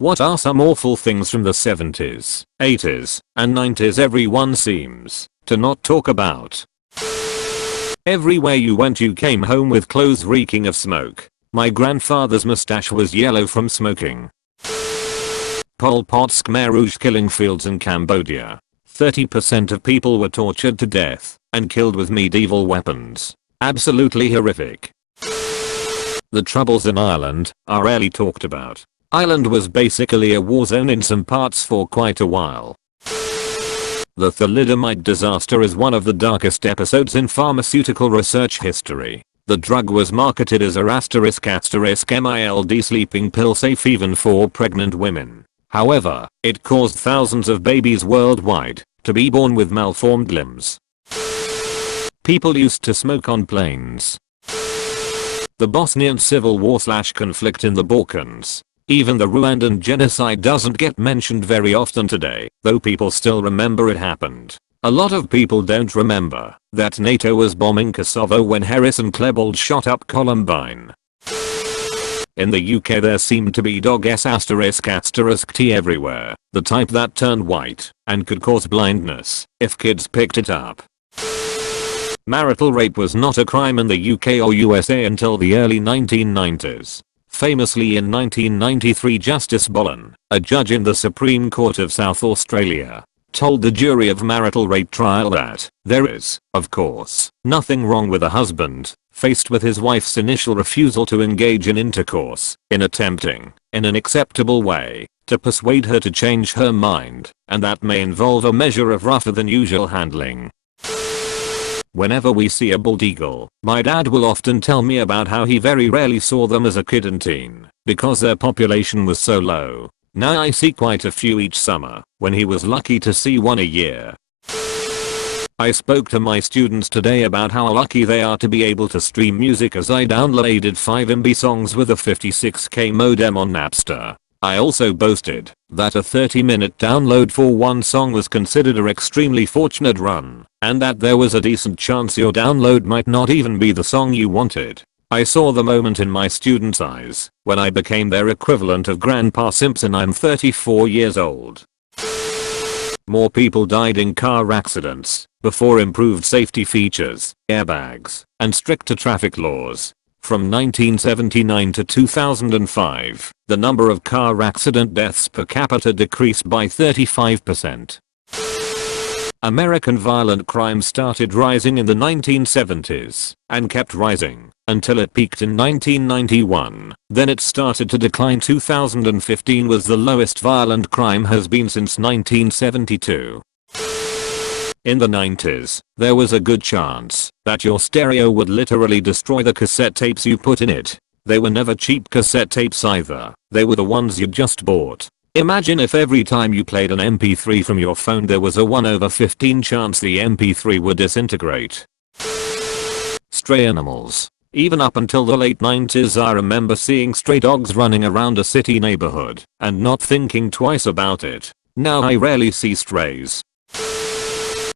What are some awful things from the 70s, 80s, and 90s everyone seems to not talk about? Everywhere you went you came home with clothes reeking of smoke. My grandfather's mustache was yellow from smoking. Pol Pot's Khmer Rouge killing fields in Cambodia. 30% of people were tortured to death and killed with medieval weapons. Absolutely horrific. The troubles in Ireland are rarely talked about. Ireland was basically a war zone in some parts for quite a while. The thalidomide disaster is one of the darkest episodes in pharmaceutical research history. The drug was marketed as a **mild sleeping pill safe even for pregnant women. However, it caused thousands of babies worldwide to be born with malformed limbs. People used to smoke on planes. The Bosnian Civil War/conflict in the Balkans. Even the Rwandan genocide doesn't get mentioned very often today, though people still remember it happened. A lot of people don't remember that NATO was bombing Kosovo when Harrison Klebold shot up Columbine. In the UK there seemed to be dog **T everywhere, the type that turned white and could cause blindness if kids picked it up. Marital rape was not a crime in the UK or USA until the early 1990s. Famously in 1993 Justice Bolen, a judge in the Supreme Court of South Australia, told the jury of marital rape trial that there is, of course, nothing wrong with a husband, faced with his wife's initial refusal to engage in intercourse, in attempting, in an acceptable way, to persuade her to change her mind, and that may involve a measure of rougher than usual handling. Whenever we see a bald eagle, my dad will often tell me about how he very rarely saw them as a kid and teen, because their population was so low. Now I see quite a few each summer, when he was lucky to see one a year. I spoke to my students today about how lucky they are to be able to stream music as I downloaded 5 MB songs with a 56K modem on Napster. I also boasted that a 30-minute download for one song was considered an extremely fortunate run, and that there was a decent chance your download might not even be the song you wanted. I saw the moment in my students' eyes when I became their equivalent of Grandpa Simpson. I'm 34 years old. More people died in car accidents before improved safety features, airbags, and stricter traffic laws. From 1979 to 2005, the number of car accident deaths per capita decreased by 35%. American violent crime started rising in the 1970s and kept rising until it peaked in 1991. Then it started to decline. 2015 was the lowest violent crime has been since 1972. In the 90s, there was a good chance that your stereo would literally destroy the cassette tapes you put in it. They were never cheap cassette tapes either, they were the ones you just bought. Imagine if every time you played an MP3 from your phone there was a 1/15 chance the MP3 would disintegrate. Stray animals. Even up until the late 90s I remember seeing stray dogs running around a city neighborhood and not thinking twice about it. Now I rarely see strays.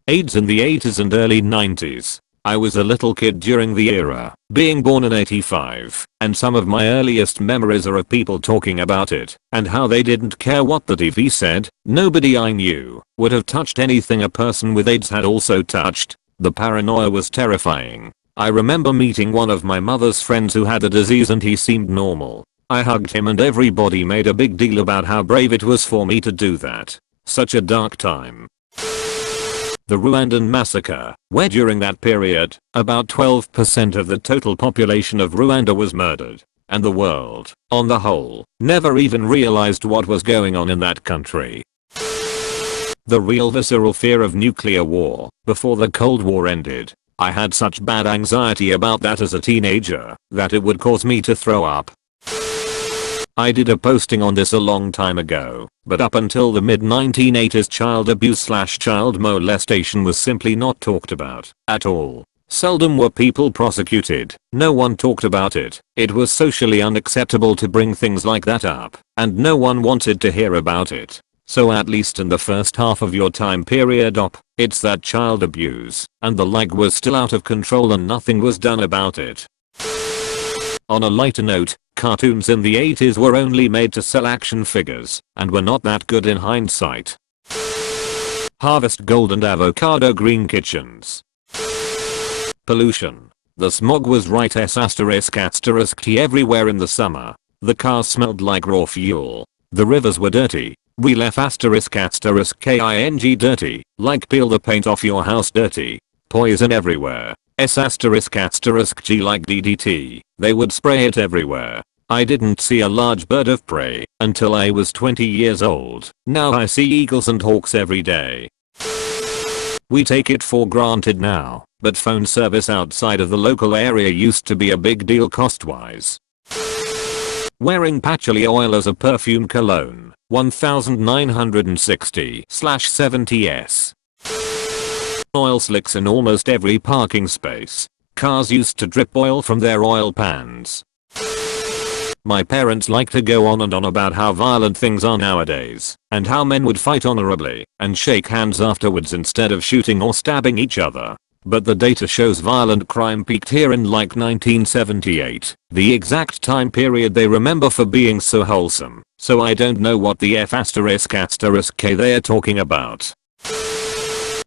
AIDS in the 80s and early 90s. I was a little kid during the era, being born in 85, and some of my earliest memories are of people talking about it and how they didn't care what the TV said. Nobody I knew would have touched anything a person with AIDS had also touched. The paranoia was terrifying. I remember meeting one of my mother's friends who had the disease and he seemed normal. I hugged him and everybody made a big deal about how brave it was for me to do that. Such a dark time. The Rwandan massacre, where during that period, about 12% of the total population of Rwanda was murdered, and the world, on the whole, never even realized what was going on in that country. The real visceral fear of nuclear war, before the Cold War ended. I had such bad anxiety about that as a teenager, that it would cause me to throw up. I did a posting on this a long time ago, but up until the mid-1980s child abuse/child molestation was simply not talked about at all. Seldom were people prosecuted, no one talked about it, it was socially unacceptable to bring things like that up, and no one wanted to hear about it. So at least in the first half of your time period it's that child abuse and the like was still out of control and nothing was done about it. On a lighter note, cartoons in the 80s were only made to sell action figures and were not that good in hindsight. Harvest Gold and Avocado Green kitchens. Pollution. The smog was right ***T everywhere in the summer. The cars smelled like raw fuel. The rivers were dirty. We left ***king dirty, like peel the paint off your house dirty. Poison everywhere. ***G like DDT. They would spray it everywhere. I didn't see a large bird of prey until I was 20 years old. Now I see eagles and hawks every day. We take it for granted now, but phone service outside of the local area used to be a big deal cost-wise. Wearing patchouli oil as a perfume cologne, 1960/70s. Oil slicks in almost every parking space. Cars used to drip oil from their oil pans. My parents like to go on and on about how violent things are nowadays, and how men would fight honorably and shake hands afterwards instead of shooting or stabbing each other. But the data shows violent crime peaked here in like 1978, the exact time period they remember for being so wholesome, so I don't know what the ***K they are talking about.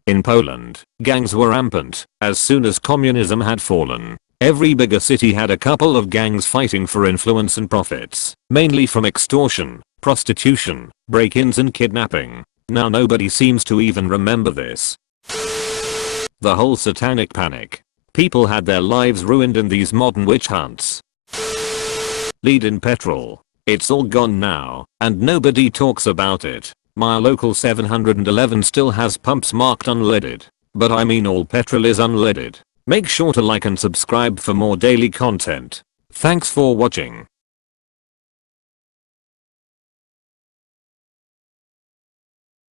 In Poland, gangs were rampant as soon as communism had fallen. Every bigger city had a couple of gangs fighting for influence and profits, mainly from extortion, prostitution, break-ins and kidnapping. Now nobody seems to even remember this. The whole satanic panic. People had their lives ruined in these modern witch hunts. Lead-in petrol. It's all gone now, and nobody talks about it. My local 7-Eleven still has pumps marked unleaded. But I mean all petrol is unleaded. Make sure to like and subscribe for more daily content. Thanks for watching.